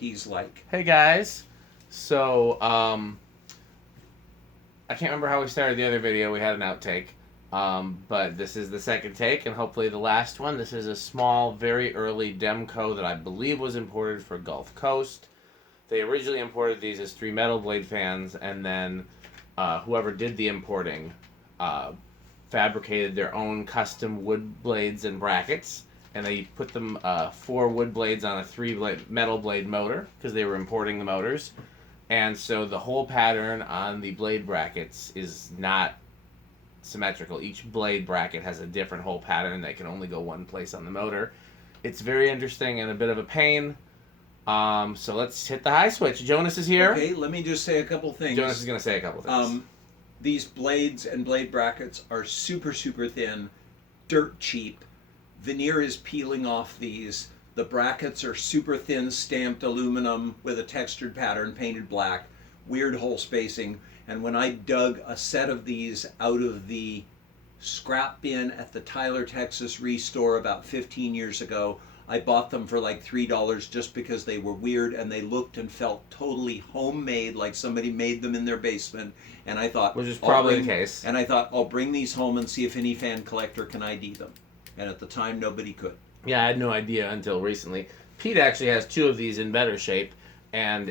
he's like. Hey guys, so I can't remember how we started the other video. We had an outtake, but this is the second take and hopefully the last one. This is a small, very early DEMCO that I believe was imported for Gulf Coast. They originally imported these as 3 metal blade fans, and then whoever did the importing fabricated their own custom wood blades and brackets. And they put them 4 wood blades on a 3 metal blade motor because they were importing the motors. And so the whole pattern on the blade brackets is not symmetrical. Each blade bracket has a different hole pattern that can only go one place on the motor. It's very interesting and a bit of a pain. So let's hit the high switch. Jonas is here. Okay, let me just say a couple things. Jonas is going to say a couple things. These blades and blade brackets are super, super thin, dirt cheap. Veneer is peeling off these. The brackets are super thin stamped aluminum with a textured pattern painted black, weird hole spacing. And when I dug a set of these out of the scrap bin at the Tyler, Texas Restore about 15 years ago, I bought them for like $3 just because they were weird and they looked and felt totally homemade, like somebody made them in their basement. And I thought, which is probably the case. And I thought, I'll bring these home and see if any fan collector can ID them. And at the time, nobody could. Yeah, I had no idea until recently. Pete actually has 2 of these in better shape, and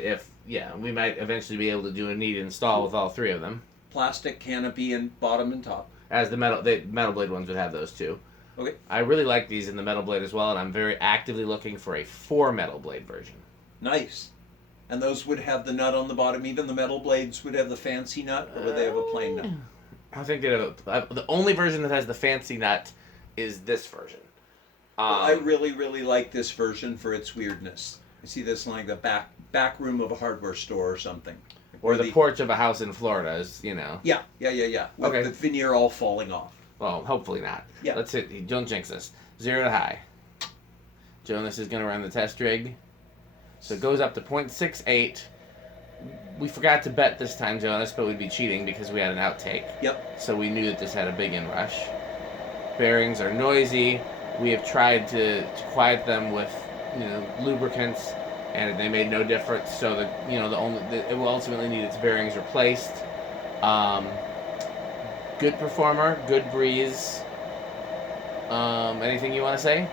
we might eventually be able to do a neat install with all 3 of them. Plastic canopy and bottom and top. As the metal blade ones would have those too. Okay. I really like these in the metal blade as well, and I'm very actively looking for a 4 metal blade version. Nice. And those would have the nut on the bottom. Even the metal blades would have the fancy nut, or would they have a plain nut? I think they have the only version that has the fancy nut is this version. I really, really like this version for its weirdness. I see this in like the back room of a hardware store or something. Or the porch of a house in Florida is, Yeah. With okay. the veneer all falling off. Well, hopefully not. Yeah. Let's hit, don't jinx us. 0 to high. Jonas is going to run the test rig. So it goes up to 0.68. We forgot to bet this time, Jonas, but we'd be cheating because we had an outtake. Yep. So we knew that this had a big inrush. Bearings are noisy. We have tried to quiet them with, lubricants, and they made no difference. So it will ultimately need its bearings replaced. Good performer, good breeze. Anything you want to say?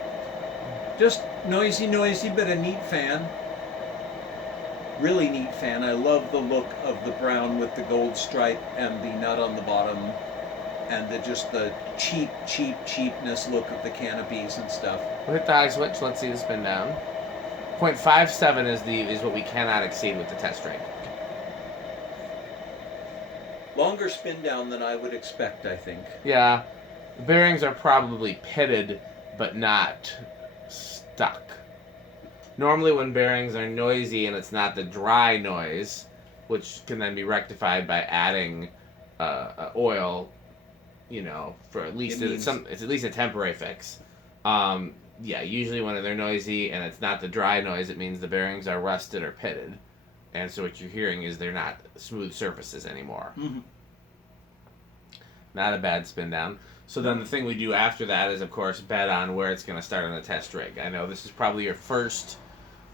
Just noisy, but a neat fan. Really neat fan. I love the look of the brown with the gold stripe and the nut on the bottom. And the cheapness look of the canopies and stuff. We'll hit the high switch. Let's see the spin down. 0.57 is what we cannot exceed with the test rig. Longer spin down than I would expect, I think. Yeah, the bearings are probably pitted, but not stuck. Normally when bearings are noisy and it's not the dry noise, which can then be rectified by adding oil, for at least it's at least a temporary fix. Usually when they're noisy and it's not the dry noise, it means the bearings are rusted or pitted. And so what you're hearing is they're not smooth surfaces anymore. Mm-hmm. Not a bad spin down. So then the thing we do after that is, of course, bet on where it's going to start on the test rig. I know this is probably your first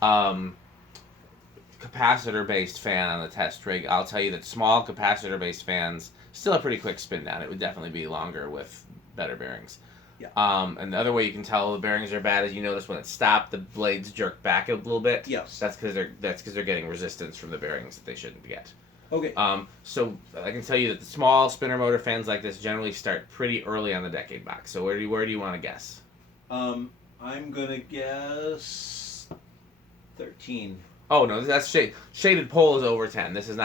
capacitor-based fan on the test rig. I'll tell you that small capacitor-based fans still a pretty quick spin down. It would definitely be longer with better bearings. Yeah. And the other way you can tell the bearings are bad is you notice when it stopped, the blades jerk back a little bit. Yes. That's because they're getting resistance from the bearings that they shouldn't get. Okay. So I can tell you that the small spinner motor fans like this generally start pretty early on the decade box. So where do you want to guess? I'm gonna guess 13. Oh no, that's shaded pole is over 10. This is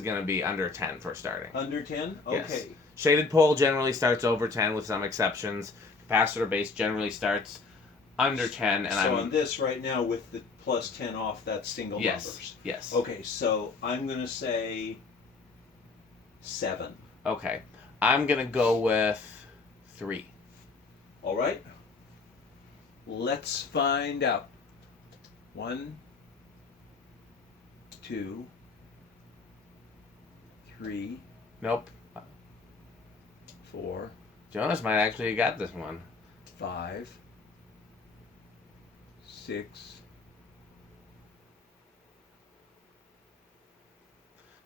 gonna be under 10 for starting. Under 10? Okay. Yes. Shaded pole generally starts over 10 with some exceptions. Capacitor base generally starts under 10, and on this right now with the plus 10 off, that's single numbers. Yes. Okay, so I'm gonna say 7. Okay, I'm gonna go with 3. All right. Let's find out. 1, 2, 3. Nope. 4. Jonas might actually have got this one. 5, 6,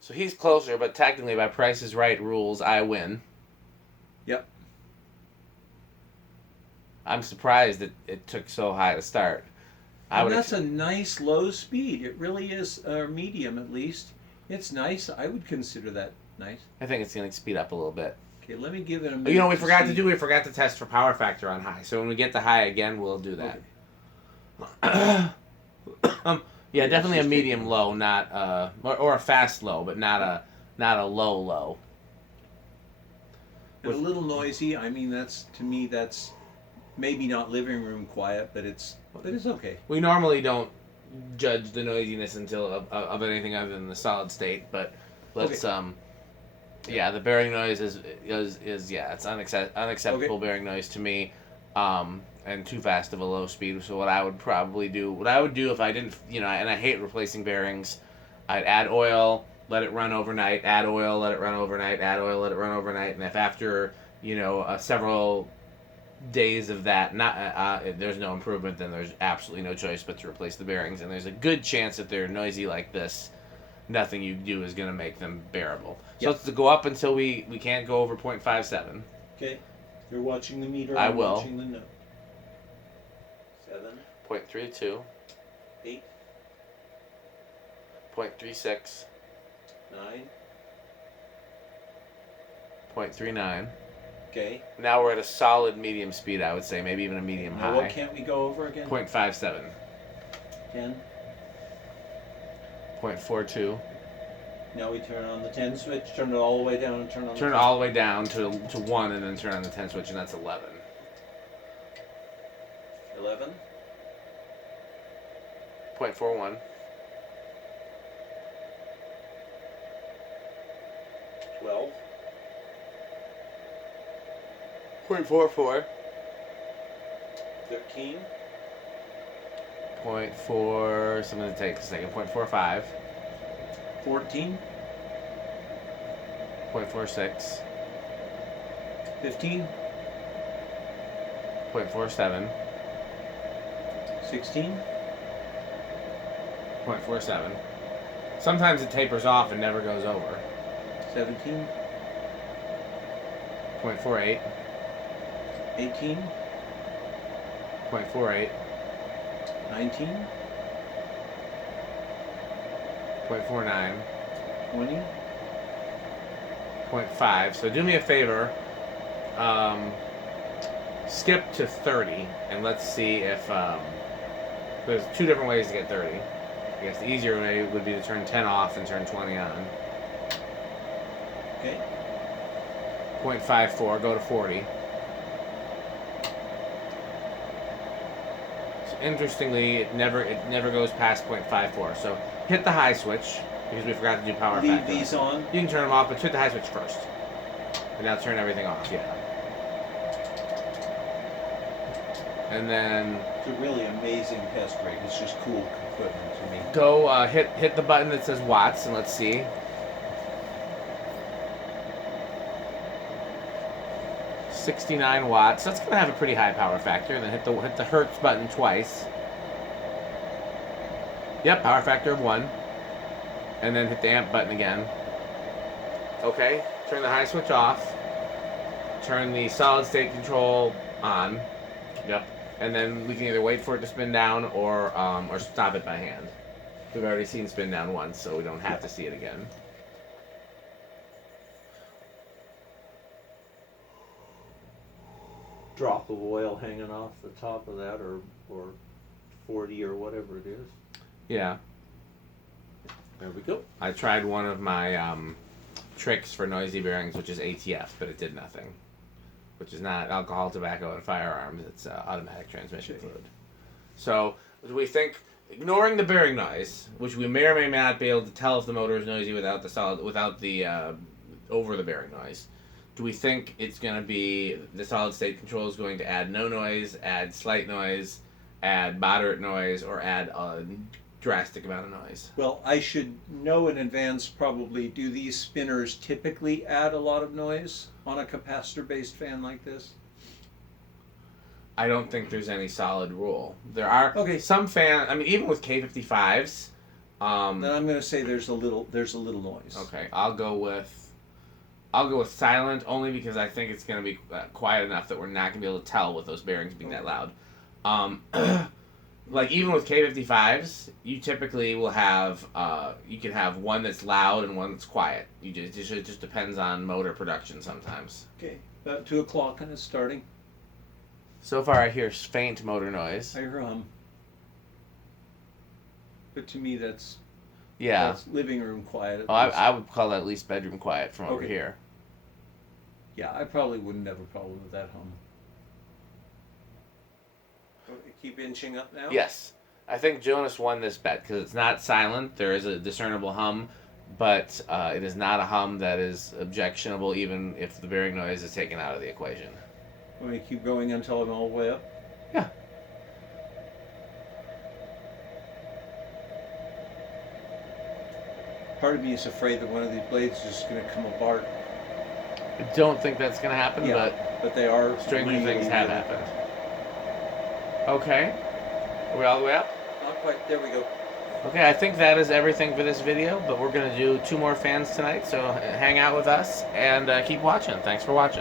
So he's closer, but technically by Price is Right rules, I win. Yep. I'm surprised that it took so high to start. And that's a nice low speed. It really is, or medium at least. It's nice. I would consider that nice. I think it's going to speed up a little bit. Okay, let me give it a minute. You know, we forgot to test for power factor on high. So when we get the high again, we'll do that. Okay. Yeah, definitely a medium low, not or a fast low, but not a low low. And a little noisy. I mean, that's, to me, that's maybe not living room quiet, but it's okay. We normally don't judge the noisiness until of anything other than the solid state, but let's yeah, the bearing noise is it's unacceptable bearing noise to me, and too fast of a low speed. So what I would do if I didn't, and I hate replacing bearings, I'd add oil, let it run overnight, add oil, let it run overnight, add oil, let it run overnight, and if after several days of that if there's no improvement, then there's absolutely no choice but to replace the bearings. And there's a good chance that they're noisy like this, nothing you do is going to make them bearable. So let's go up until we can't go over 0.57. Okay. You're watching the meter. I I'm will. Watching the note. 7. 0.32. 8. 0.36. 9. 0.39. Okay. Now we're at a solid medium speed, I would say, maybe even a medium high. What can't we go over again? 0.57. 10. 0.42. Now we turn on the 10 switch, turn it all the way down, and turn on. Turn it all the way down to 1, and then turn on the 10 switch, and that's 11. 11. 0.41. 12. 0.44. 13. 0.4. Something to take a second. 0.45. 14. 0.46. 15. 0.47. 16. 0.47. Sometimes it tapers off and never goes over. 17. 0.48. 18. 0.48. 19. 0.49. 20. 0.5. So do me a favor. Skip to 30, and let's see if there's two different ways to get 30. I guess the easier way would be to turn 10 off and turn 20 on. Okay. 0.54, go to 40. So interestingly, it never goes past 0.54. So hit the high switch because we forgot to do power factor. Leave these on. You can turn them off, but hit the high switch first. And now turn everything off. Yeah. And then it's a really amazing test rig. It's just cool equipment to me. Go hit the button that says watts, and let's see. .69 watts. That's gonna have a pretty high power factor. And then hit the hertz button twice. Yep, power factor of 1. And then hit the amp button again. Okay, turn the high switch off. Turn the solid state control on. Yep. And then we can either wait for it to spin down or stop it by hand. We've already seen spin down once, so we don't have to see it again. Drop of oil hanging off the top of that, or 40 or whatever it is. Yeah. There we go. I tried one of my tricks for noisy bearings, which is ATF, but it did nothing. Which is not alcohol, tobacco, and firearms. It's automatic transmission fluid. So, do we think, ignoring the bearing noise, which we may or may not be able to tell if the motor is noisy without the over the bearing noise, do we think it's going to be the solid state control is going to add no noise, add slight noise, add moderate noise, or add a drastic amount of noise? Well, I should know in advance probably, do these spinners typically add a lot of noise on a capacitor-based fan like this? I don't think there's any solid rule. There are some fan. I mean, even with K55s, Then I'm going to say there's a little noise. Okay, I'll go with silent, only because I think it's going to be quiet enough that we're not going to be able to tell with those bearings being that loud. Like even with K55s, you typically will have you can have one that's loud and one that's quiet. It just depends on motor production sometimes. Okay, about 2 o'clock and it's starting. So far, I hear faint motor noise. I hear but to me that's living room quiet. I would call that at least bedroom quiet from over here. Yeah, I probably wouldn't have a problem with that hum. Keep inching up now? Yes. I think Jonas won this bet because it's not silent. There is a discernible hum, but it is not a hum that is objectionable even if the bearing noise is taken out of the equation. Want me to keep going until I'm all the way up? Yeah. Part of me is afraid that one of these blades is just going to come apart. I don't think that's going to happen, but they are. Stranger things have happened. Okay. Are we all the way up? Not quite. There we go. Okay, I think that is everything for this video, but we're going to do 2 more fans tonight, so hang out with us and keep watching. Thanks for watching.